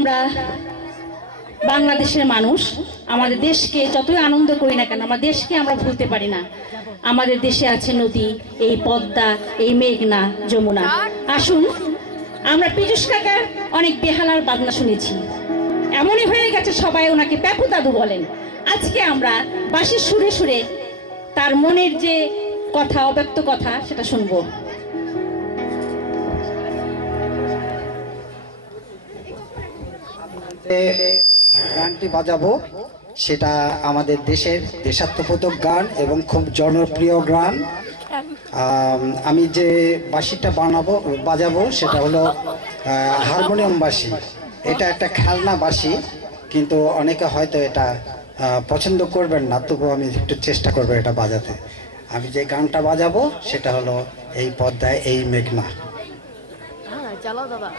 আমরা বাংলাদেশের মানুষ, আমাদের দেশকে যতই আনন্দ করি না কেন, আমার দেশকে আমরা ভুলতে পারি না। আমাদের দেশে আছে নদী, এই পদ্মা, এই মেঘনা, যমুনা। আসুন, আমরা পীযূষ কাকার অনেক বেহালার বাজনা শুনেছি, এমনই হয়ে গেছে সবাই ওনাকে পেপু দাদু বলেন। আজকে আমরা বাঁশির সুরে সুরে তার মনের যে কথা, অব্যক্ত কথা, সেটা শুনবো। গানটি বাজাবো সেটা আমাদের দেশের দেশাত্মবোধক গান এবং খুব জনপ্রিয় গান। আমি যে বাঁশিটা বাজাবো সেটা হলো হারমোনিয়াম বাঁশি। এটা একটা খেলনা বাঁশি, কিন্তু অনেকে হয়তো এটা পছন্দ করবেন না, তবু আমি একটু চেষ্টা করবো এটা বাজাতে। আমি যে গানটা বাজাবো সেটা হলো এই পদ্মায় এই মেঘনা। চালাও দাদা।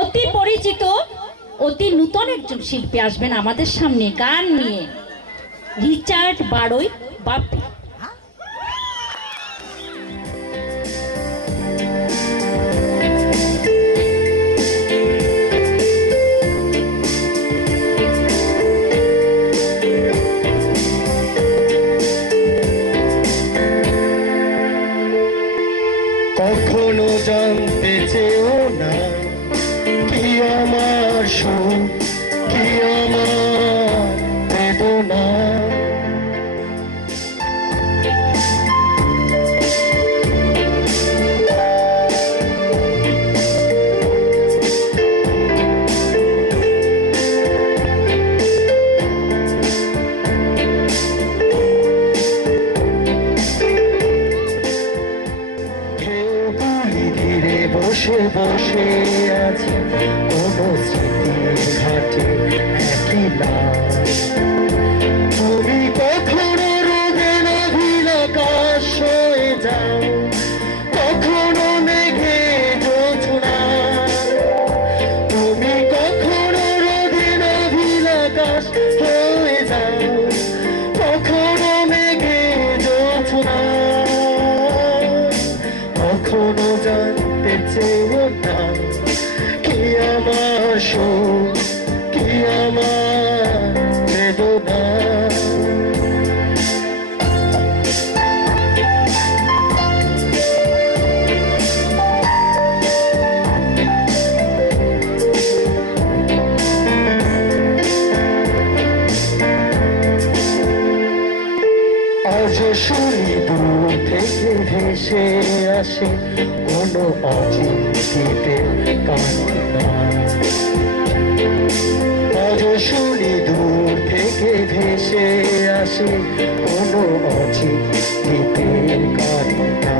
অতি পরিচিত অতি নূতন একজন শিল্পী আসবেন আমাদের সামনে গান নিয়ে, রিচার্ড বাড়ই বাপ্পি। কখনো জানতে চেও না কি আমার সুখ কি আমার বেদনা। বসে বসে আছি কোনো স্মৃতির ঘাটে একই লাশ। তুমি কখনো রোদে নভিল আকাশ হয়ে যাও, কখনো মেঘে জোছনা। তুমি কখনো রোদে নভিল আকাশ হয়ে যাও, কখনো মেঘে জোছনা। কখনো জানতে চেও না কি আমার সুখ কি আমার বেদনা। আজ শুনি দূর থেকে ভেসে আসে কোনো অচিন্তিতের কান্না। আজ শুনি দূর থেকে ভেসে আসে কোনো অচিন্তিতের কান্না।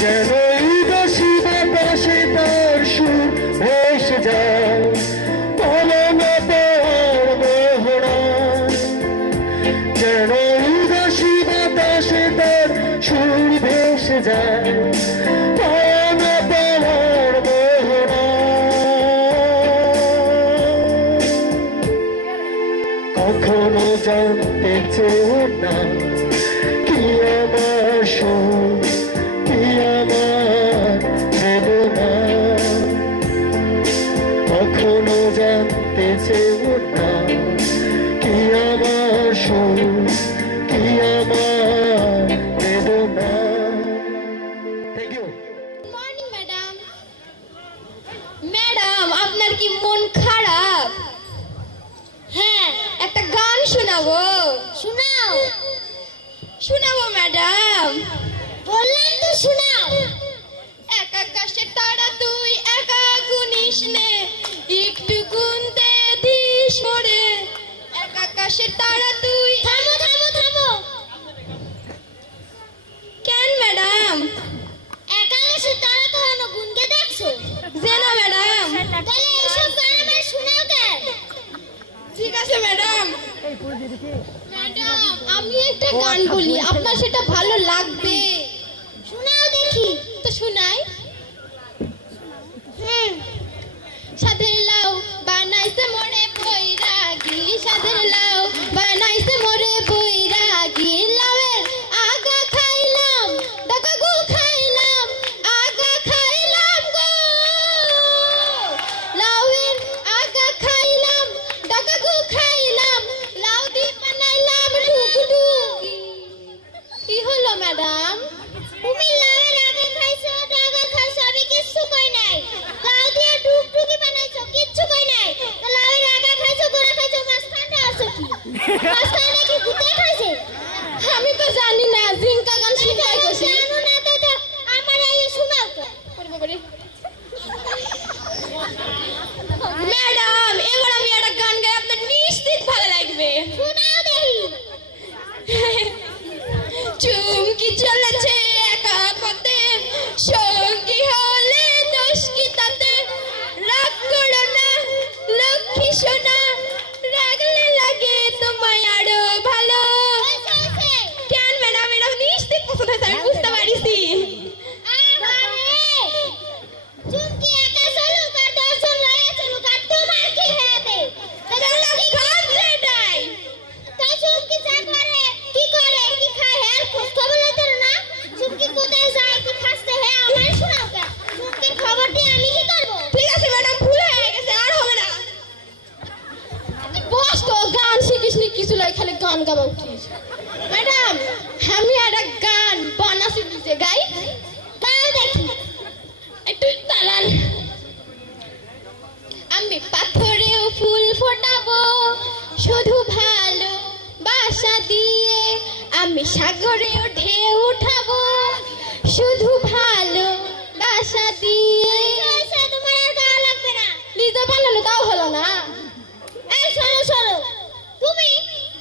যেন উদাসী বাতাসে তার সুর ভেসে যায় পলনা পাওয়ার মোহনা। যেন উদাসী বাতাসে তার সুর ভেসে যায় পলনা পাওয়ার মোহনা। কখনো জানতে চেও না কি আমার সুখ কি আমার বেদনা। কখনো জানতে চেও না কি আমার সুখ কি আমার বেদনা। Thank you. Morning madam. Madam আপনার কি মন খারাপ? হ্যাঁ একটা গান শোনাবো। শোনাও। শোনাবো ম্যাডাম। বললাম তো শোনাও। এক আকাশের তারা তুই একা গুনিস নে, একটু গুনতে দিস মরে। এক আকাশের তারা তুই। থামো থামো থামো। কেন ম্যাডাম? এক আকাশের তারা তো হলো গুনতে দেখছো? জানো ম্যাডাম। তাহলে এইসব গান আমরা শোনাও কেন? ঠিক আছে ম্যাডাম। ম্যাডাম আমি একটা গান বলি, আপনার সেটা ভালো লাগবে। শোনাও দেখি। তো শোনাই। সাধের লাউ বানাইছে মোরে বৈরাগী, সাধের লাউ বানাইছে মোরে বৈরাগী। লাউয়ের আগা খাইলাম ডাকা গু খাইলাম, আগা খাইলাম গো। লাউয়ের আগা খাইলাম ডাকা গু খাইলাম, লাউ দি বানাইলাম ঢুকঢুকি। কি হলো ম্যাডাম? তুমি লাউয়ের আগা খাইছো ডাকা উঠাবো শুধু ভালো বাসা দিয়ে। তোমার আর গাওয়া লাগবে না, লিজা পালালো তাও হলো না। এই শোনো শোনো, তুমি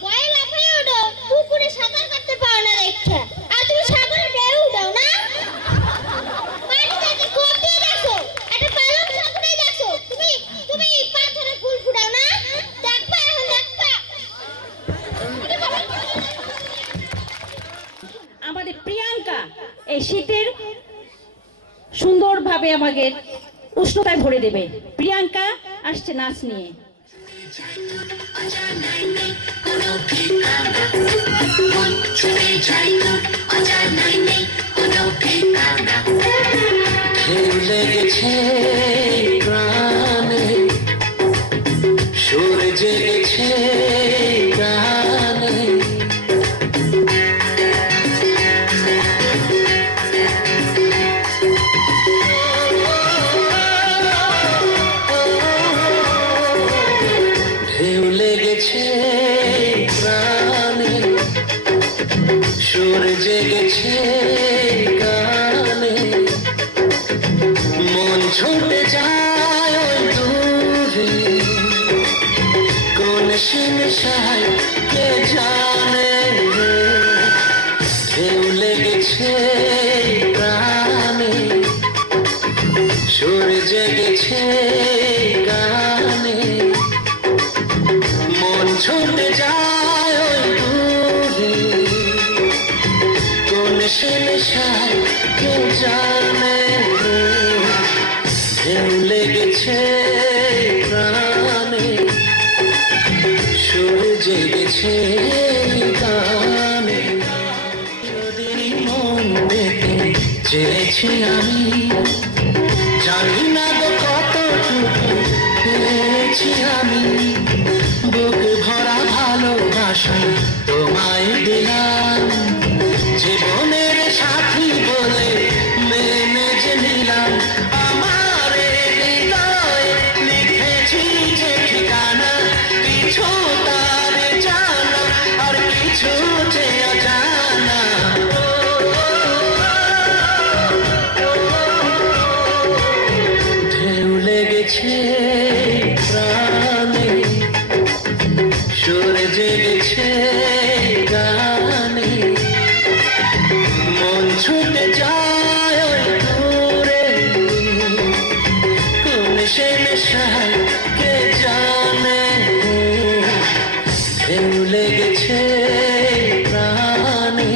ভয়ে লাফায় ওঠো পুকুরে সাঁতার কাটতে পারো না দেখছে, আর তুমি সাগরে ঢেউ দাও না। পানিতে কি করতে দেখো, একটা পালক সাগরে দেখো, তুমি তুমি পাথরে ফুল ফুটাও না। দেখবা এখন দেখবা। আমাদের প্রিয়াঙ্কা এই শীতের সুন্দরভাবে আমাকে উষ্ণতায় ভরে দেবে। প্রিয়াঙ্কা আসছে নাচ নিয়ে। ঢেউ লেগেছে প্রাণে, সুর জেগেছে গানে, ঢেউ লেগেছে প্রাণে, সুর জেগেছে গানে, মন ছুটে যায় ওই দূরে, কোন শিমশায় কে জানে। ঢেউ লেগেছে প্রাণে, সুর জেগেছে গানে, মন ছুটে যায় ওই দূরে, কোন শিমশায় কে জানে। ঢেউ লেগেছে প্রাণে, সুর জেগেছে গানে, চিরদিনই মন পেতে চেয়েছি আমি, জানি না গো কতটুকু পেয়েছি আমি, বুক ভরা ভালোবাসা তোমায় দিলাম, জীবনের সাথী বলে মেনে যে নিলাম, আমার হৃদয়ে লিখেছি যে ঠিকানা, কিছু তার জানা আর কিছু যে অজানা। ঢেউ লেগেছে প্রাণে, সুর জেগেছে গানে, মন ছুটে যায় ওই দূরে, কোন সে নেশায় কে জানে। ঢেউ লেগেছে প্রাণে,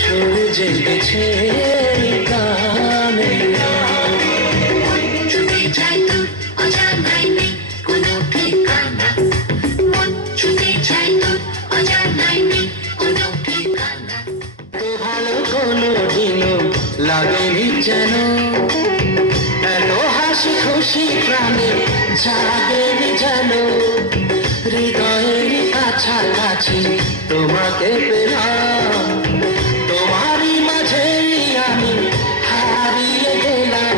সুর জেগেছে গানে, ছুটে যায় দূর অজানায় নেই কোনো ঠিকানা, মন ছুটে যায় দূর অজানায় নেই কোনো ঠিকানা। তো ভালো কোনো দিনও লাগেনি যেন, এত হাসি খুশি প্রাণে জাগেনি যেন, হৃদয়ের কাছাকাছি তোমাকে পেলাম, তোমারই মাঝেই আমি হারিয়ে গেলাম,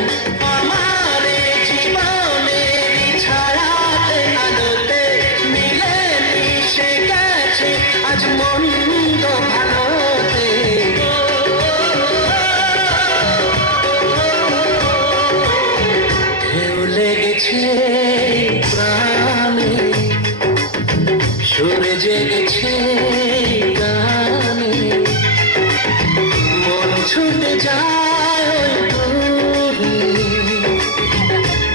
আমার জীবনের ছায়াতে আলোতে মিলে মিশে গেছে আজ মন্দ ভালোতে। ঢেউ লেগেছে প্রাণে, সুর জেগেছে গানে, মন ছুটে যায় ওই দূরে,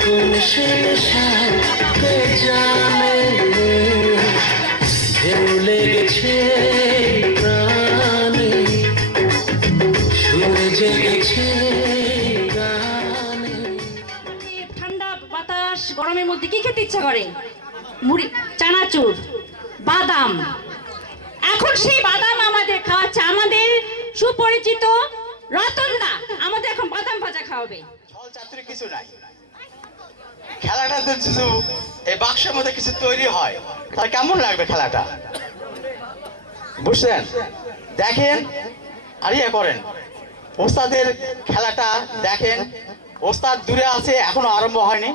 কোন সে নেশায় কে জানে। ঢেউ লেগেছে প্রাণে, সুর জেগেছে গানে। ঠান্ডা বাতাস গরমের মধ্যে কি খেতে ইচ্ছা করে? মুড়ি, চানাচুর, বাদাম। এখন সেই বাদাম আমাদের খাওয়াচ্ছে আমাদের সুপরিচিত রতনদা, আমাদের এখন বাদাম ভাজা খাওয়াবে। ছল চাতুরি কিছু নাই, খেলাটা তো শুধু এই বাক্সের মধ্যে কিছু তৈরি হয়, তাহলে কেমন লাগবে খেলাটা? বুঝছেন? দেখেন আর ইয়ে করেন, ওস্তাদের খেলাটা দেখেন। ওস্তাদ দূরে আছে, এখনো আরম্ভ হয়নি,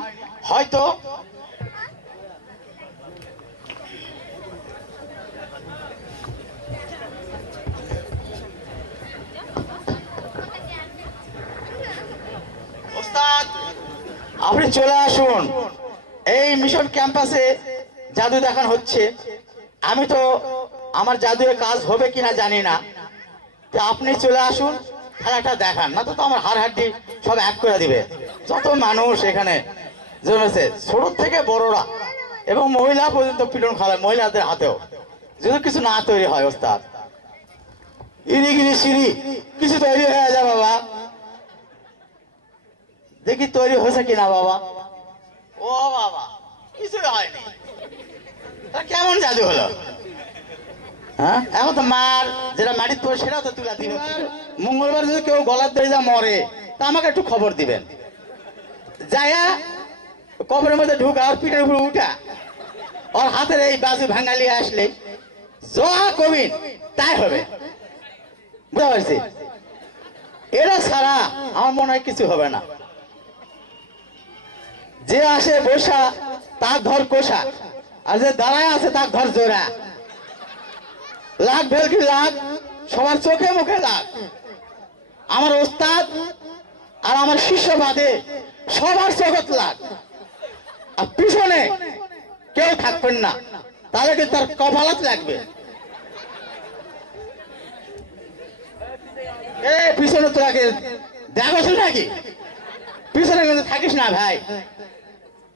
হয়তো আপনি চলে আসুন, এই মিশন ক্যাম্পাসে জাদু দেখানো হচ্ছে। আমি তো আমার জাদুর কাজ হবে কিনা জানি না, তো আপনি চলে আসুন, খেলাটা দেখান, না তো আমার হাড় হাড্ডি সব এক করে দিবে। যত মানুষ এখানে জমেছে, ছোট থেকে বড়রা এবং মহিলা পর্যন্ত পিটন খেলায়, মহিলাদের হাতেও যদি কিছু না তৈরি হয় ওস্তাদ, ইরিগিরি সিঁড়ি কিছু তৈরি হয়ে যায় বাবা। দেখি তৈরি হয়েছে কিনা বাবা। ও বাবা, কিছুই হয়নি, তা কেমন জাদু হলো? হ্যাঁ, এখন তো মার যেটা মাটির পড়ে সেটাও তো তুলা দিবে। মঙ্গলবার যদি কেউ গলার দড়ি যা মরে, তা আমাকে একটু খবর দিবেন। যায়া কবরের মধ্যে ঢুকা, আর পিঠের উপরে উঠা, ওর হাতের এই বাজু ভাঙালি আসলে যা কবিন তাই হবে, বুঝতে পারছি? এরা ছাড়া আমার মনে হয় কিছু হবে না। যে আসে বসা তার ধর কোষা, আর যে দাঁড়ায় আছে তার ধর জোড়া। লাখ ভেলকি লাখ, সবার চোখে মুখে লাখ। আমার ওস্তাদ আর আমার শিষ্য বাদে সবার চোখত লাখ। আর পিছনে কেউ থাকবেন না, তাহলে কিন্তু তার কপালত লাগবে। পিছনে তোরাকে দেখো নাকি? পিছনে কিন্তু থাকিস না ভাই,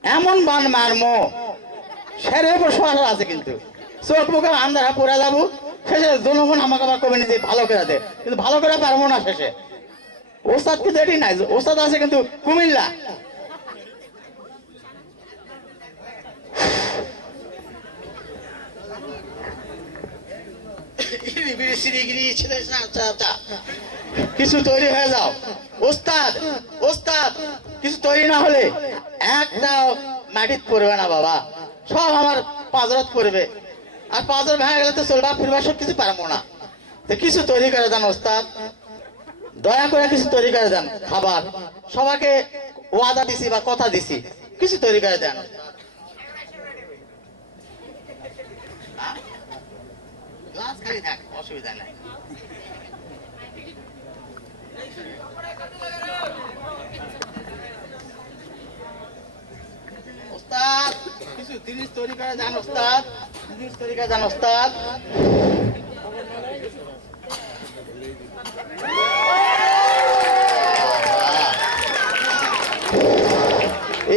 এমন বান মারমো সেরের উপর সবার আছে, কিন্তু চোখ মুখে আন্ধারা পড়ে যাবো। শেষে জনগণ আমাকে আবার কমে নিতে ভালো করে দেয়, কিন্তু ভালো করে পারবো না শেষে। ওস্তাদ কিন্তু এটি নাই, ওস্তাদ আছে কিন্তু কুমিল্লা। কিছু তৈরি হয়ে যাও ওস্তাদ, ওস্তাদ কিছু তৈরি না হলে একটা মাটিত পড়বে না বাবা, সব আমার পাজরত পড়বে। আর পাজর ভেঙে গেলে তো চলবা ফিরবা সব কিছু পারবো না। তো কিছু তৈরি করে দেন ওস্তাদ, দয়া করে কিছু তৈরি করে দেন। খাবার সবাইকে ওয়াদা দিছি বা কথা দিছি, কিছু তৈরি করে দেন। অসুবিধা নাই। ওস্তাদ কিছু জিনিস তৈরি করে দেন ওস্তাদ, জিনিস তৈরি করে দেন ওস্তাদ।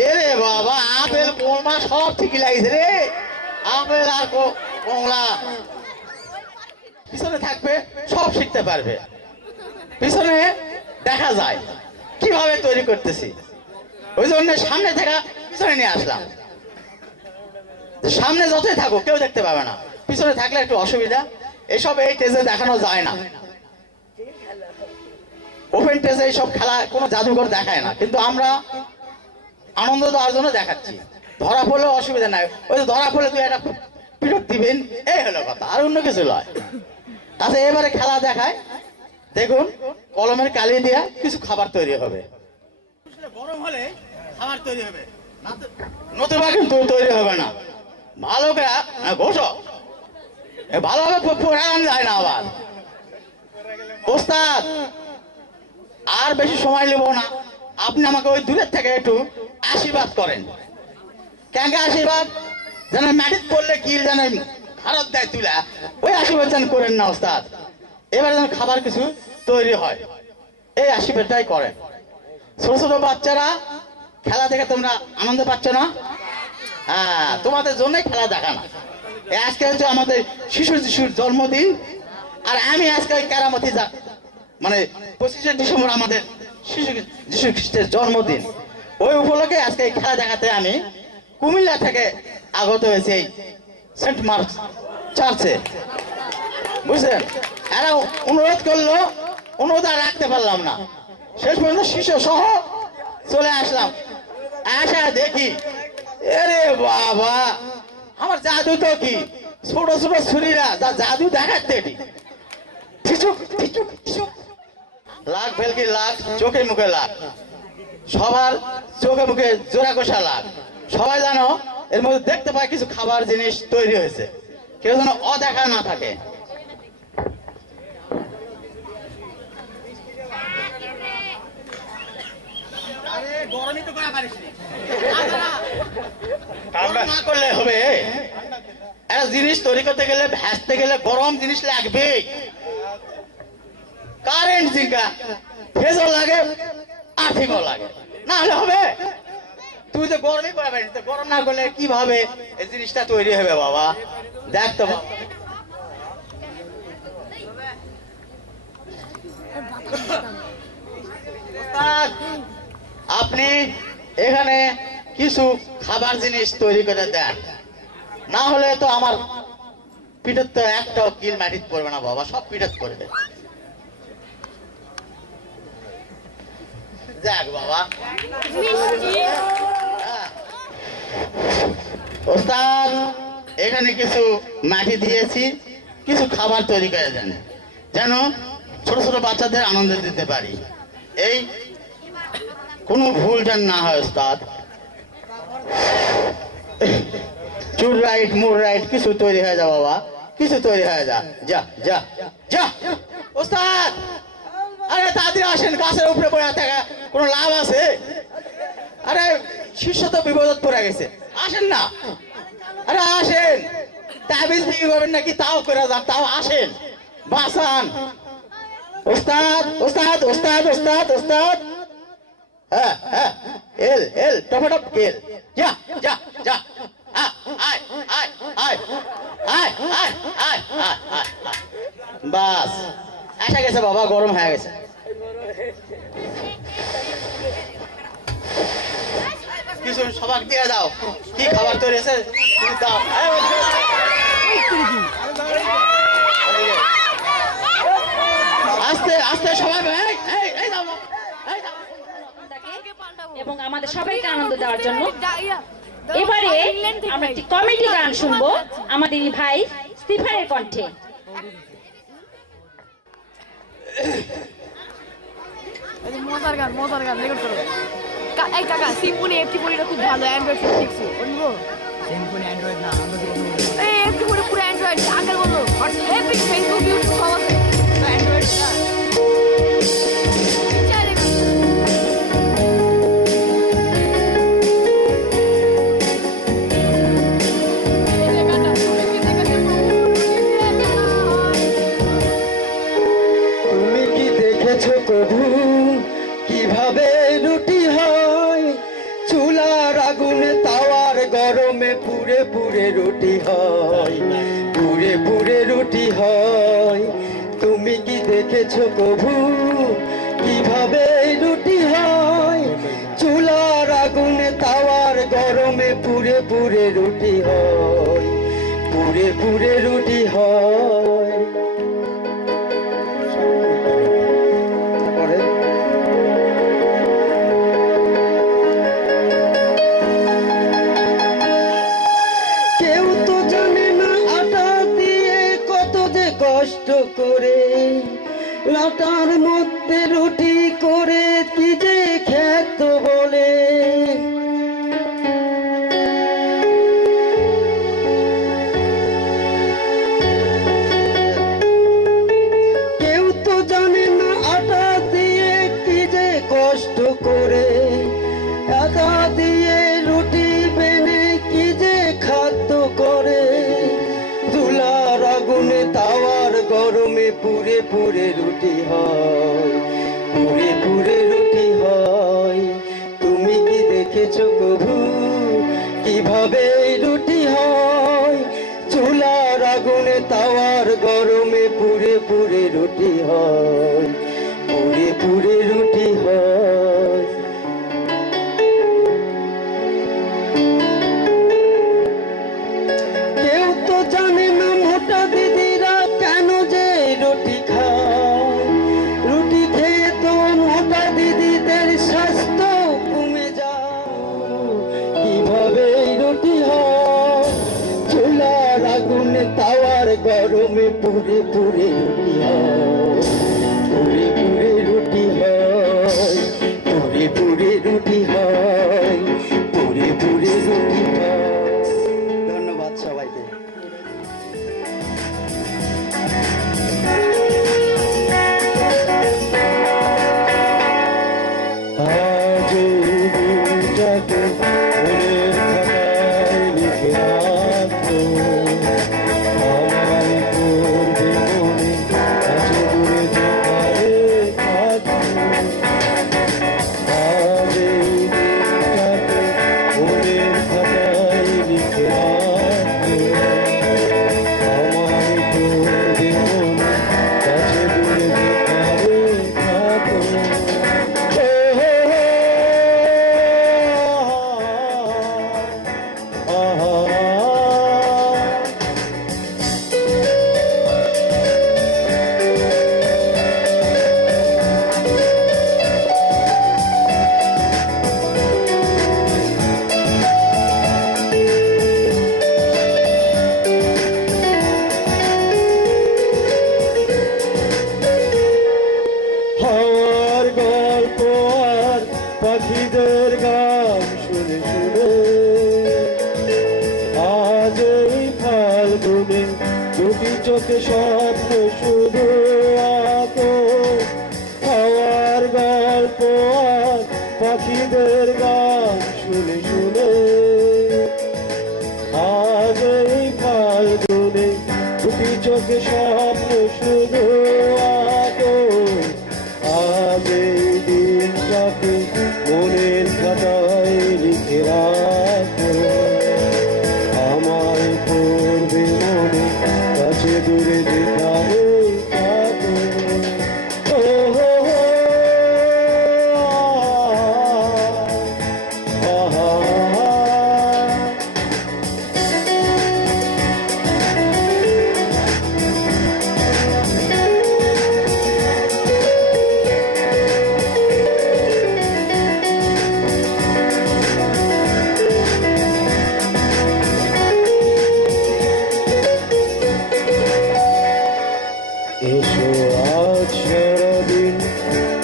এরে বাবা, আপেল কমলা সব ঠিকই লাগছে রে। আপেল আর কমলা পিছনে থাকবে, সব শিখতে পারবে। পিছনে দেখা যায় কিভাবে তৈরি করতেছি, ওই জন্য সামনে থাকা পিছনে নিয়ে আসলাম। সামনে যতই থাকো কেউ দেখতে পাবে না, পিছনে থাকলে একটু অসুবিধা। এসব এই টেজে দেখানো যায় না, ওপেন টেজে এইসব খেলা কোনো জাদুঘর দেখায় না, কিন্তু আমরা আনন্দ দেওয়ার জন্য দেখাচ্ছি। ধরা পড়লেও অসুবিধা নাই, ওই যে ধরা পড়লে তুই একটা পিঠক দিবেন, এই হলো কথা, আর অন্য কিছু নয়। আচ্ছা, এবারে খেলা দেখায়, দেখুন কলমের কালি দিয়া কিছু খাবার তৈরি হবে। গরম হলে খাবার তৈরি হবে, নতুবা কিন্তু তৈরি হবে না। ভালো করে বসো, ভালোভাবে পড়ানো যায় না আবার। ওস্তাদ আর বেশি সময় নেব না, আপনি আমাকে ওই দূরের থেকে একটু আশীর্বাদ করেন। কেন আশীর্বাদ? যেন মাটিত পড়লে কি যেন খারাপ দেয় তুলা, ওই আশীর্বাদ যেন করেন না ওস্তাদ। এবারে যেন খাবার কিছু তৈরি হয়, এই আশীর্বাদটাই করেন। ছোট ছোট বাচ্চারা খেলা দেখে তোমরা আনন্দ পাচ্ছ না? হ্যাঁ, তোমাদের জন্যই খেলা দেখানো। আজকে হচ্ছে আমাদের শিশুর জন্মদিন, আর আমি আজকে ওই কেরামতি মানে 25শে ডিসেম্বর আমাদের যিশু খ্রিস্টের জন্মদিন। ওই উপলক্ষে আজকে এই খেলা দেখাতে আমি কুমিল্লা থেকে আগত হয়েছি এই সেন্ট মার্ক চার্চে, বুঝলেন? এরা অনুরোধ করলো, অনুরোধ আর রাখতে পারলাম না, শেষ পর্যন্ত শিশু সহ চলে আসলাম। আসা দেখি, আরে বাবা, আমার জাদু তো কি ছোট ছোট ছুরিরা যা জাদু দেখাচ্ছে, লাখ ভেলকি লাখ, চোখে মুখে লাখ, সবার চোখে মুখে জোড়া কষা লাখ। সবাই জানো এর মধ্যে দেখতে পায় কিছু খাবার জিনিস তৈরি হয়েছে, কেউ যেন অদেখা না থাকে। আরে গরমই তো করা পারিস না করলে হবে। একটা জিনিস তৈরি করতে গেলে ভাজতে গেলে গরম জিনিস লাগবে। কারেন্ট জিনিসটা ফেজও লাগে আর্থিকও লাগে, না হলে হবে? তুই তো গরমই করা পারিস, গরম না করলে কিভাবে এই জিনিসটা তৈরি হবে বাবা? দেখ তো বাবা, আপনি এখানে কিছু খাবার জিনিস তৈরি করে দেন, না হলে তো আমার পিঠের তো একটাও কিল মাটিতে পড়বে না বাবা, সব পিঠের করবে। দেখ বাবা, হ্যাঁ। ওস্তাদ এখানে কিছু মাটি দিয়েছি, কিছু খাবার তৈরি করে দেন যেন ছোট ছোট বাচ্চাদের আনন্দ দিতে পারি। এই কোনো ভুল যেন না হয় ওস্তাদ। চুর রাইট মুর রাইট কিছু তৈরি হয়ে যা বাবা, কিছু তৈরি হয়ে যা, যা যা যা। ওস্তাদ আরে তাড়াতাড়ি আসেন, গাছের উপরে পড়ে থাকা কোনো লাভ আছে? আরে শিষ্য তো বিপদত পড়ে গেছে, আসেন না। আরে আসেন, তাবিজ বিক্রি করবেন নাকি তাও করে যান, তাও আসেন, বাঁচান। ওস্তাদ ওস্তাদ ওস্তাদ ওস্তাদ ওস্তাদ, হ্যাঁ হ্যাঁ, এল এল টপটপ এল, যা যা যা, আয় আয় আয় আয় আয় আয় আয় আয়। বাস এসে গেছে বাবা, গরম হয়ে গেছে। কিছু সবাক দিয়ে দাও, কি খাবার তৈরি হয়েছে তুমি দাও। আস্তে আস্তে সবাই, এই দাও, এই দাও। এবং আমাদের সবাইকে আনন্দ দেওয়ার জন্য এবারে আমরা একটি কমেডি গান শুনবো আমাদের এই ভাই স্টিফানের কণ্ঠে। মজার গান রেকর্ড করো। এই কাকা সিম্পলি এফটি ফোনটা খুব ভালো, অ্যান্ড্রয়েড ফোন দেখছি বলবো। সিম্পলি অ্যান্ড্রয়েড না, আমরা তো এই এফটি ফোনে পুরো অ্যান্ড্রয়েড, আঙ্কেল বললো এপিক ফেসবুক ইউটিউব সব আছে অ্যান্ড্রয়েড না। তুমি কি দেখেছো কবু কিভাবে রুটি হয়? চুলার আগুনে তাওয়ার গরমে পুড়ে পুড়ে রুটি হয়, পুড়ে পুড়ে রুটি হয়। তুমি কি দেখেছো কবু কিভাবে রুটি হয়? চুলার আগুনে তাওয়ার গরমে পুড়ে পুড়ে রুটি হয়, পুড়ে পুড়ে রুটি হয়। কেউ তো জানে না আটা দিয়ে কত যে কষ্ট করে, লাটার মধ্যে রুটি করে কি যে খেত বলে। কেউ তো জানে না আটা দিয়ে কি যে কষ্ট করে, আটা দিয়ে রুটি বেনে কি যে খাদ্য করে। চুলার আগুনে তাওয়ার গরমে পুড়ে পুড়ে রুটি হয়, পুড়ে পুড়ে রুটি হয়। তুমি কি দেখেছো কবু কিভাবে রুটি হয়? চুলার আগুনে তাওয়ার গরমে পুড়ে পুড়ে রুটি হয়, পুড়ে পুড়ে রুটি হয়। কেউ তো জানে না মোটা দিদিরা কেন যে রুটি খায়। রুটি খেয়ে তো মোটা দিদিদের স্বাস্থ্য কমে যায়। কিভাবে রুটি হয়? চুলার আগুনে তাওয়ার গরমে পুড়ে পুড়ে রুটি হয়, পুড়ে পুড়ে রুটি হয়, পুড়ে পুড়ে রুটি হয়, পুড়ে পুড়ে রুটি হয়। ধন্যবাদ সবাইকে। আজ দিনটাকে মনের খাতায় লিখে রাখো আমায় করবে মনে কাছে দূরে যেখানে থাকো আজ এই দিনটাকে মনের খাতায় লিখে রাখো আমায় করবে মনে কাছে দূরে যেখানে থাকো হাওয়ার গল্প আর পাখিদের গান শুনে শুনে আজ এই ফাল্গুনে দুটি চোখে স্বপ্ন শুধু আঁকো হাওয়ার গল্প আর পাখিদের গান শুনে শুনে আজ এই ফাল্গুনে দুটি চোখে স্বপ্ন শুধু আঁকো আজ এই দিনটাকে মনের খাতায় লিখে রাখো আমায় করবে মনে কাছে দূরে যেখানে থাকো ও হো হো আহা এসো আজ সারাদিন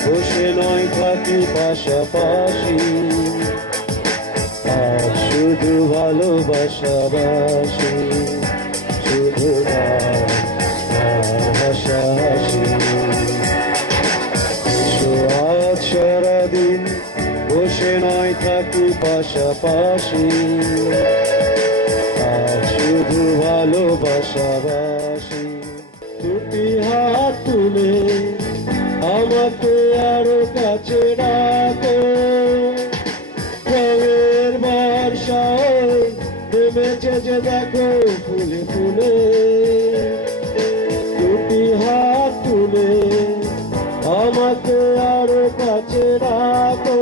বসে নয় থাকি পাশাপাশি আজ শুধু ভালোবাসাবাসি শুধু হাসাহাসি এসো আজ সারাদিন বসে নয় থাকি পাশাপাশি আজ শুধু ভালোবাসাবাসি দুটি হাত তুলে আমাকে আরো কাছে ডাকো রঙের বর্ষায় নেমেছে যে দেখো ফুলে ফুলে দুটি হাত তুলে আমাকে আরো কাছে ডাকো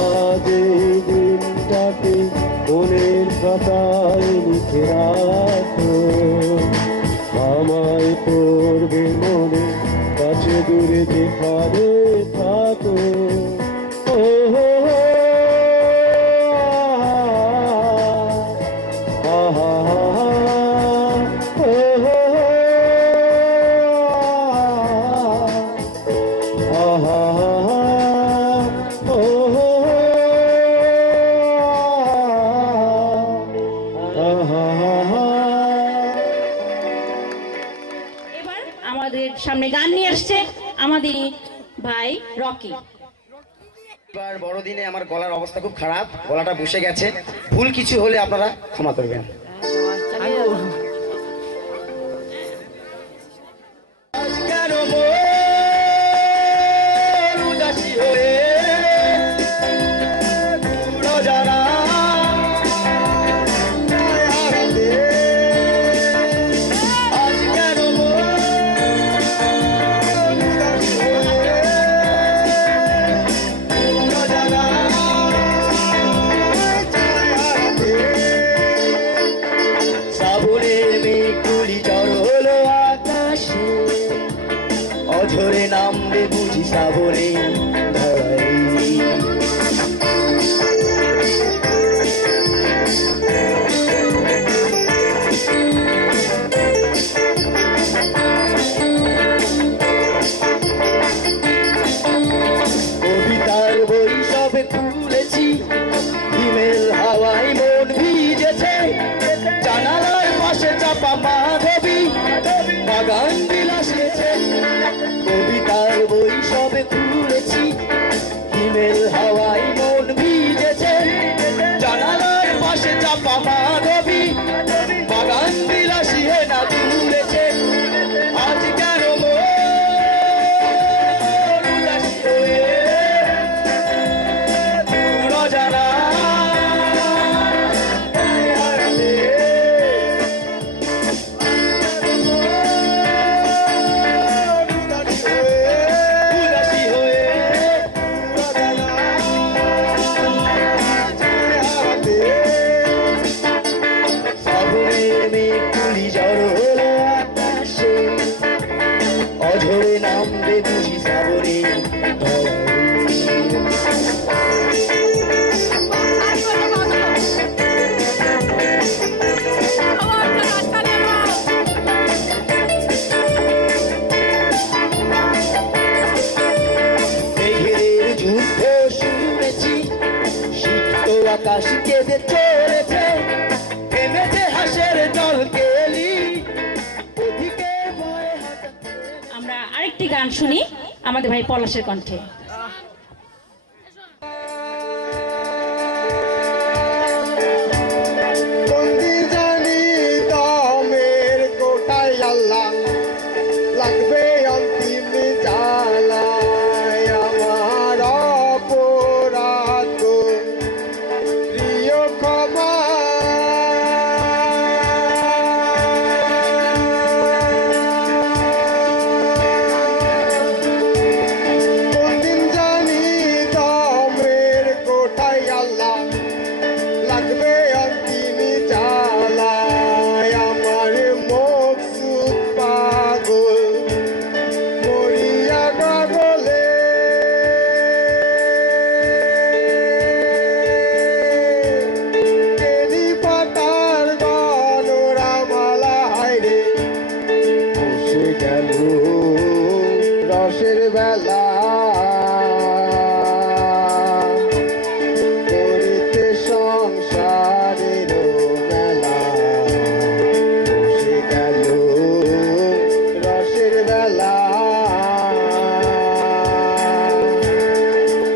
আজ এই দিনটাকে মনের খাতায় লিখে রাখো আমায় করবে মনে কাছে দূরে যেখানে থাকো ও হো হো আহা ও হো হো আহা ও হো আহা এবার আমাদের সামনে গান নিয়ে আসছে আমাদের ভাই রকি। এবার বড়দিনে আমার গলার অবস্থা খুব খারাপ, গলাটা বসে গেছে, ভুল কিছু হলে আপনারা ক্ষমা করবেন। আজ কেন মন উদাসী হয়ে পুরো জানা হারাতে আজ কেন মন উদাসী হয়ে পুরো জানা হারাতে শ্রাবণের মেঘগুলি জড়ো হলো আকাশে অঝরে নামবে বুঝি শ্রাবণে ধরাই কবিতার বই সবে খুলেছি হিমেল হাওয়ায় মন ভিজেছে জানালার পাশে চাপা মাধবী বাগান বিলাসেছে কবিতার বই সবে খুলেছি হিমেল হাওয়ায় মন যুদ্ধ শুনেছি, সিক্ত আকাশ কেঁদে চলেছে, থেমেছে হাসের জল কেলি, ওদিকে ভয়ে হঠাৎ আমরা আরেকটি গান শুনি আমাদের ভাই পলাশের কণ্ঠে। বন্দি জানি দমের কোটায় আল্লাহ, লাগবে অন্তিম জ্বালায় আমার অপরাধ প্রিয় ক্ষমা। কোনদিন জানি দমের কোটায় আল্লাহ, লাগবে অন্তিম জ্বালায় আমার মকসুদ পাগল মরিয়া গগলে। কেলি পাতার গণরামালা হায়রে বসে গেল রসের বেলা, করিতে সংসারের মেলা, বসে গেল রসের বেলা,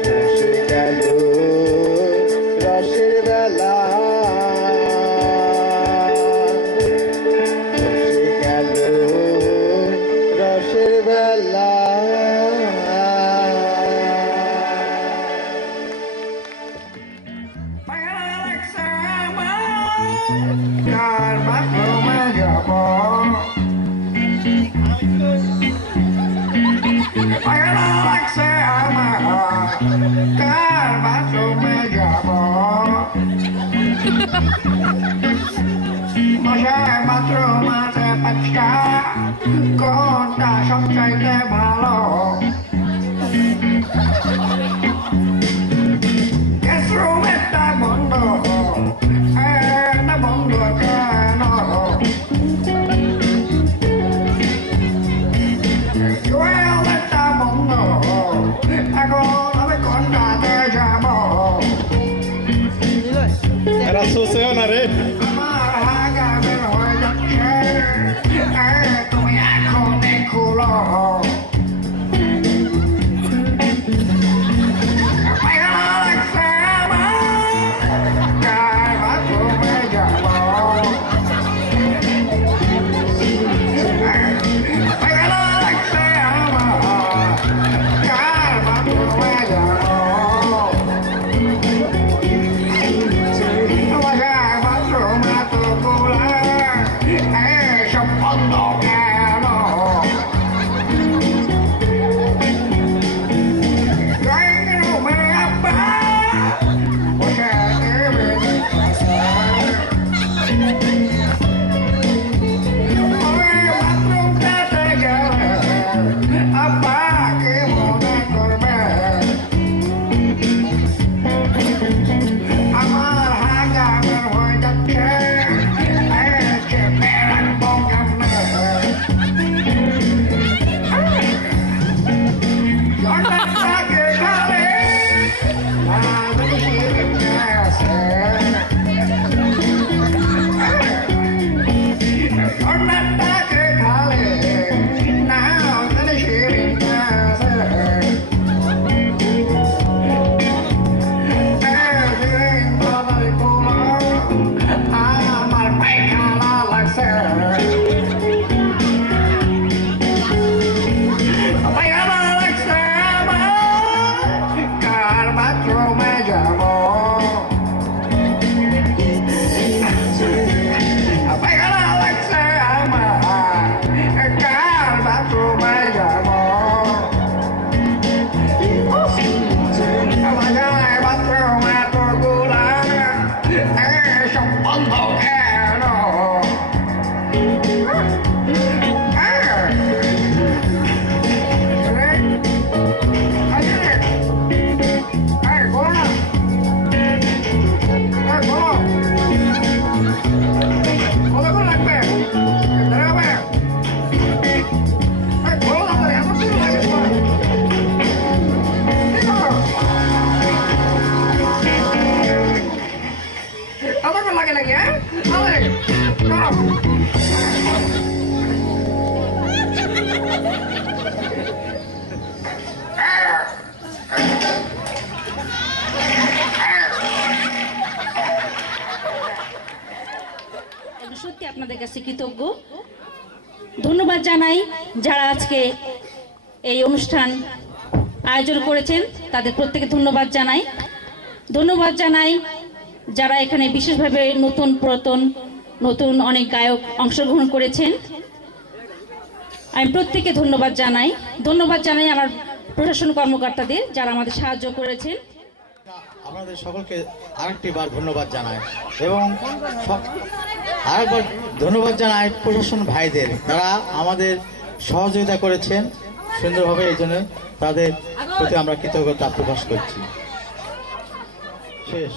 বসে গেল রসের বেলা, বসে গেল রসের বেলা। কার বাথরুমে যাব, পাগলা লাগছে আমার, কার বাথরুমে যাব, মশার বাথরুম আছে পাঁচটা, কোনটা সবচাইতে ভালো? গ্যাসরুমেরটা বন্ধ, না বন্ধ কেন? টয়লেটটা বন্ধ, এখন আমি কোনটাতে যাব? এরা সোসেও না রে। আমার হাগা বের হয়ে যাচ্ছে, তুমি এখনই খুলো। পাগলা লাগছে আমার, কার বাথরুমে যাব, পাগলা লাগছে আমার, কার বাথরুমে যাব, মশার বাথরুম এত খোলা, সব বন্ধ কেন? আমি সত্যি আপনাদের কাছে কৃতজ্ঞ। ধন্যবাদ জানাই যারা আজকে এই অনুষ্ঠান আয়োজন করেছেন, তাদের প্রত্যেকে ধন্যবাদ জানাই। ধন্যবাদ জানাই যারা এখানে বিশেষভাবে নতুন পুরাতন নতুন অনেক গায়ক অংশগ্রহণ করেছেন, আমি প্রত্যেককে ধন্যবাদ জানাই। ধন্যবাদ জানাই আমার প্রশাসন কর্মকর্তাদের যারা আমাদের সাহায্য করেছেন। আপনাদের সকলকে আরেকটি বার ধন্যবাদ জানাই এবং আরেকবার ধন্যবাদ জানাই প্রশাসন ভাইদের, তারা আমাদের সহযোগিতা করেছেন সুন্দরভাবে, এই জন্য তাদের প্রতি আমরা কৃতজ্ঞতা প্রকাশ করছি। শেষ।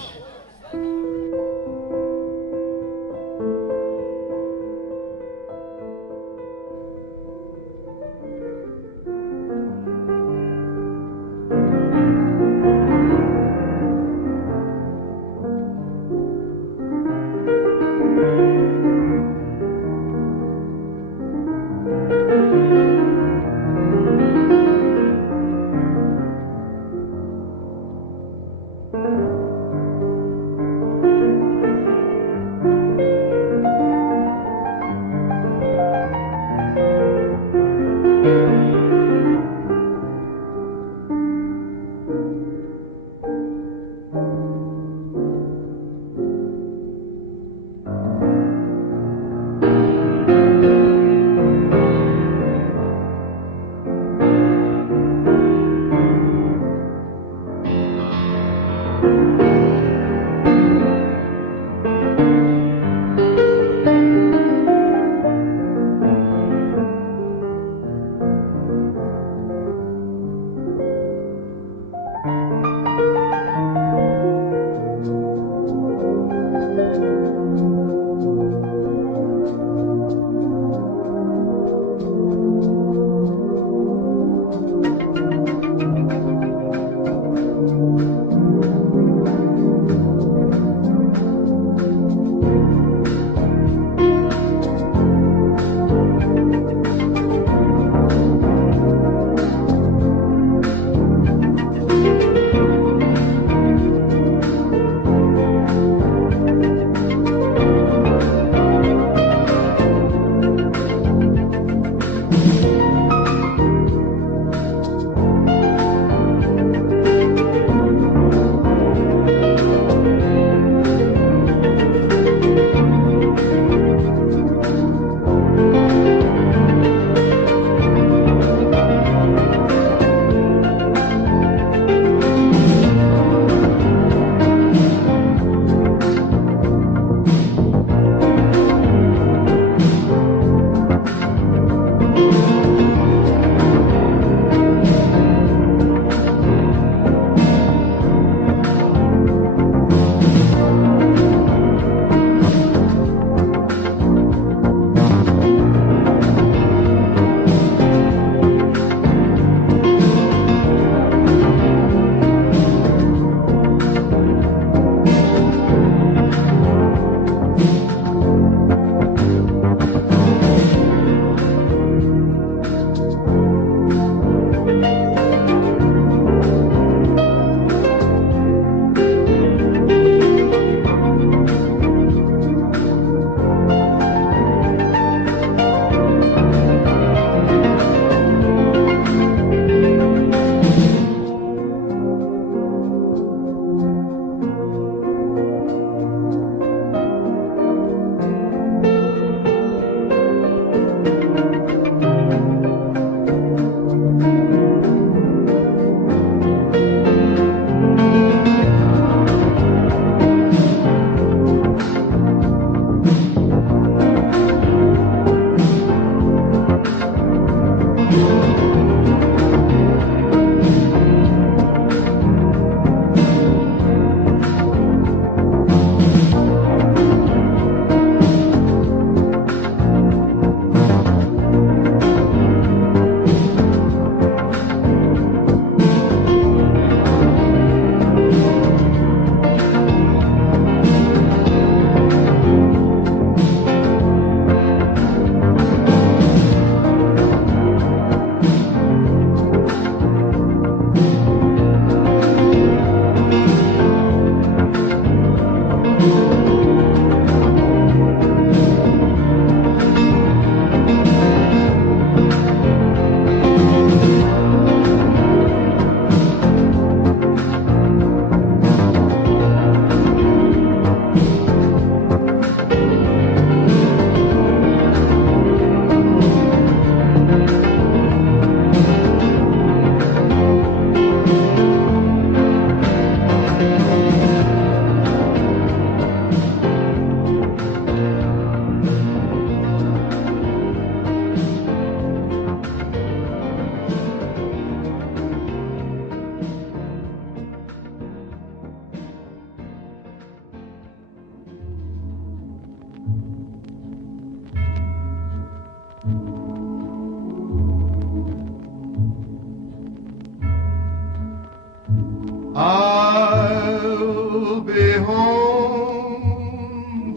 I'll be home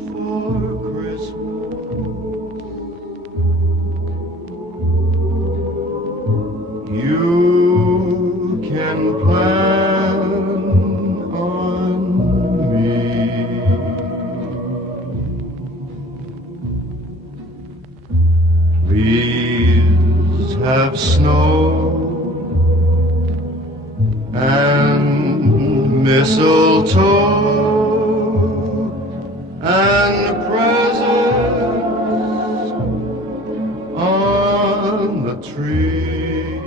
for Christmas. You can plan on me. Please have snow and mistletoe and presents on the tree.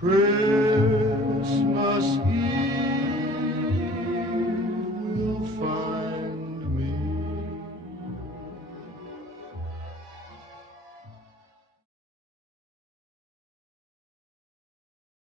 Christmas